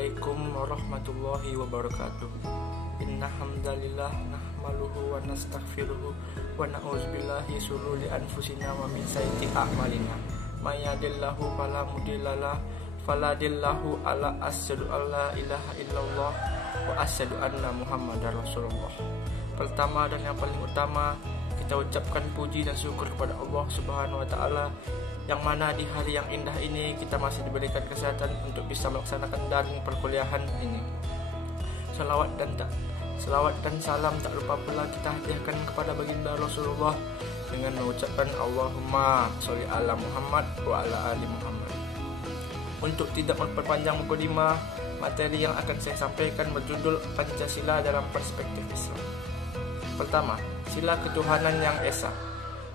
Assalamualaikum warahmatullahi wabarakatuh. Inna hamdalillah nahmaluhu wa nastaghfiruhu wa na'udzubillahi syururi anfusina wa min sayyiati a'malina. May yahdihillahu fala mudhillalah fala mudhillalahu ala asyhadu alla ilaha illallah wa asyhadu anna muhammadar rasulullah. Pertama dan yang paling utama, kita ucapkan puji dan syukur kepada Allah Subhanahu wa taala, yang mana di hari yang indah ini kita masih diberikan kesehatan untuk bisa melaksanakan daring perkuliahan ini. Salawat dan salam tak lupa pula kita hadiahkan kepada baginda Rasulullah dengan mengucapkan Allahumma sholli ala Muhammad wa ala ali Muhammad. Untuk tidak memperpanjang mukadimah, materi yang akan saya sampaikan berjudul Pancasila dalam Perspektif Islam. Pertama, sila ketuhanan yang esa.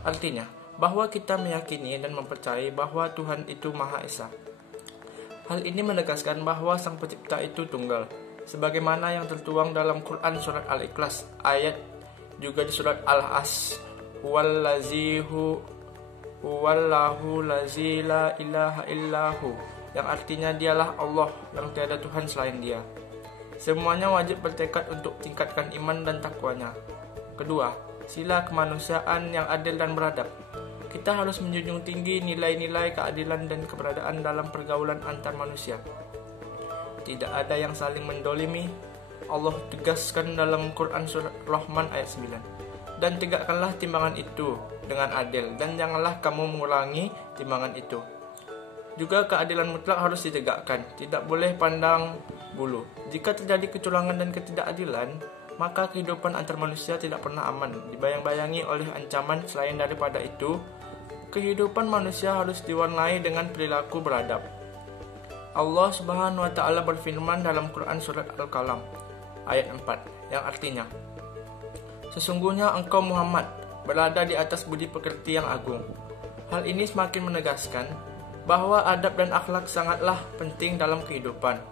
Artinya, bahwa kita meyakini dan mempercayai bahwa Tuhan itu Maha Esa. Hal ini menegaskan bahwa Sang Pencipta itu tunggal, sebagaimana yang tertuang dalam Quran surat Al-Ikhlas ayat juga di surat Al-As, Wallahu lazi la ilaha illahu, yang artinya dialah Allah yang tiada Tuhan selain Dia. Semuanya wajib bertekad untuk tingkatkan iman dan takwanya. Kedua, sila kemanusiaan yang adil dan beradab. Kita harus menjunjung tinggi nilai-nilai keadilan dan keberadaan dalam pergaulan antar manusia. Tidak ada yang saling mendolimi. Allah tegaskan dalam Quran surat Rahman ayat 9. Dan tegakkanlah timbangan itu dengan adil, dan janganlah kamu mengurangi timbangan itu. Juga keadilan mutlak harus ditegakkan, tidak boleh pandang bulu. Jika terjadi kecurangan dan ketidakadilan, maka kehidupan antar manusia tidak pernah aman, dibayang-bayangi oleh ancaman. Selain daripada itu, kehidupan manusia harus diwarnai dengan perilaku beradab. Allah Subhanahu wa taala berfirman dalam Quran surat Al-Qalam ayat 4, yang artinya, sesungguhnya engkau Muhammad berada di atas budi pekerti yang agung. Hal ini semakin menegaskan bahwa adab dan akhlak sangatlah penting dalam kehidupan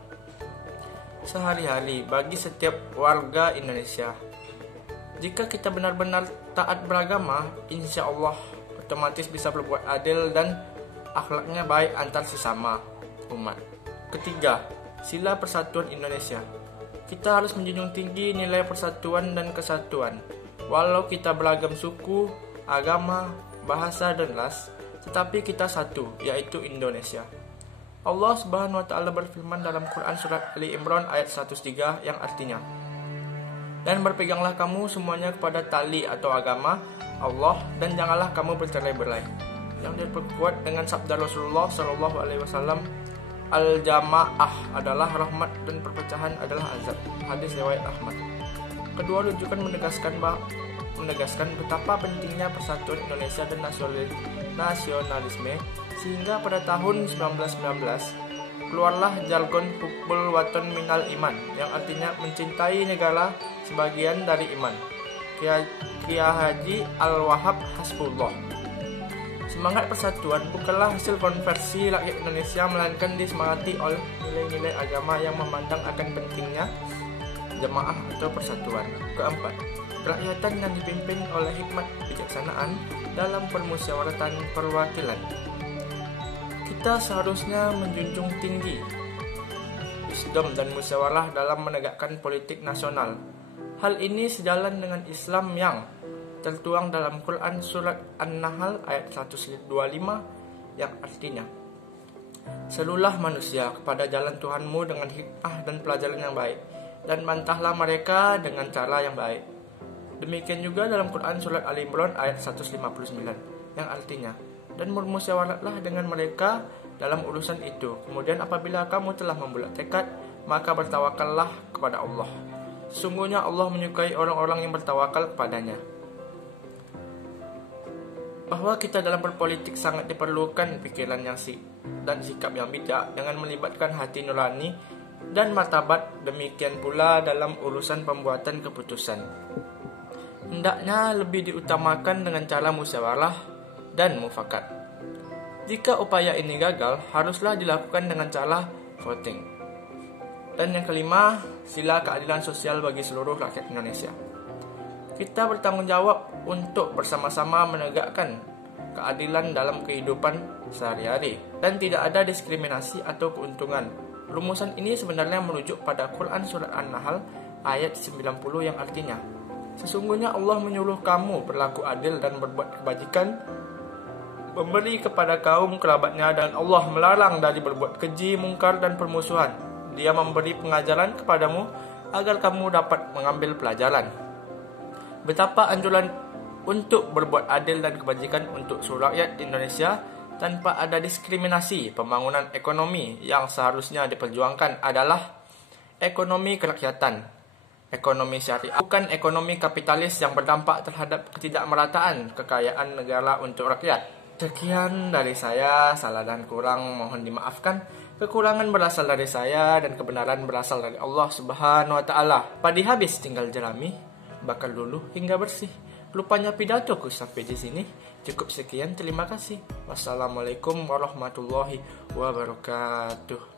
sehari-hari bagi setiap warga Indonesia. Jika kita benar-benar taat beragama, insya Allah otomatis bisa berbuat adil dan akhlaknya baik antar sesama umat. Ketiga, sila persatuan Indonesia. Kita harus menjunjung tinggi nilai persatuan dan kesatuan. Walau kita beragam suku, agama, bahasa, dan ras, tetapi kita satu, yaitu Indonesia. Allah Subhanahu wa taala berfirman dalam Quran surat Ali Imran ayat 103, yang artinya, dan berpeganglah kamu semuanya kepada tali atau agama Allah, dan janganlah kamu bercerai-berai. Yang diperkuat dengan sabda Rasulullah Shallallahu Alaihi Wasallam, al-jamaah adalah rahmat dan perpecahan adalah azab. Hadis riwayat Ahmad. Kedua rujukan menegaskan betapa pentingnya persatuan Indonesia dan nasionalisme, sehingga pada tahun 1919 keluarlah jargon Hubbul Waton Minal Iman, yang artinya mencintai negara sebagian dari iman. Kiai Haji Al-Wahab Hasbullah. Semangat persatuan bukanlah hasil konversi rakyat Indonesia, melainkan disemangati oleh nilai-nilai agama yang memandang akan pentingnya jamaah atau persatuan. Keempat, kerakyatan yang dipimpin oleh hikmat kebijaksanaan dalam permusyawaratan perwakilan. Kita seharusnya menjunjung tinggi wisdom dan musyawarah dalam menegakkan politik nasional. Hal ini sejalan dengan Islam yang tertuang dalam Quran surat An-Nahl ayat 125, yang artinya, serulah manusia kepada jalan Tuhanmu dengan hikmah dan pelajaran yang baik, dan bantahlah mereka dengan cara yang baik. Demikian juga dalam Quran surat Ali Imran ayat 159, yang artinya, dan bermusyawarahlah dengan mereka dalam urusan itu. Kemudian apabila kamu telah membulat tekad, maka bertawakallah kepada Allah. Sesungguhnya Allah menyukai orang-orang yang bertawakal kepadanya. Bahwa kita dalam berpolitik sangat diperlukan pikiran yang dan sikap yang bijak dengan melibatkan hati nurani dan martabat. Demikian pula dalam urusan pembuatan keputusan. Hendaknya lebih diutamakan dengan cara musyawarah dan mufakat. Jika upaya ini gagal, haruslah dilakukan dengan cara voting. Dan yang kelima, sila keadilan sosial bagi seluruh rakyat Indonesia. Kita bertanggung jawab untuk bersama-sama menegakkan keadilan dalam kehidupan sehari-hari, dan tidak ada diskriminasi atau keuntungan Rumusan ini sebenarnya merujuk pada Quran Surat An-Nahl ayat 90 yang artinya, sesungguhnya Allah menyuruh kamu berlaku adil dan berbuat kebajikan, memberi kepada kaum kerabatnya, dan Allah melarang dari berbuat keji, mungkar, dan permusuhan. Dia memberi pengajaran kepadamu agar kamu dapat mengambil pelajaran. Betapa anjuran untuk berbuat adil dan kebajikan untuk seluruh rakyat Indonesia tanpa ada diskriminasi. Pembangunan ekonomi yang seharusnya diperjuangkan adalah ekonomi kerakyatan, ekonomi syariah, bukan ekonomi kapitalis yang berdampak terhadap ketidakmerataan kekayaan negara untuk rakyat. Sekian dari saya, salah dan kurang mohon dimaafkan. Kekurangan berasal dari saya dan kebenaran berasal dari Allah Subhanahu wa taala. Padi habis tinggal jerami, bakal dulu hingga bersih. Lupanya pidatoku sampai di sini. Cukup sekian, terima kasih. Wassalamualaikum warahmatullahi wabarakatuh.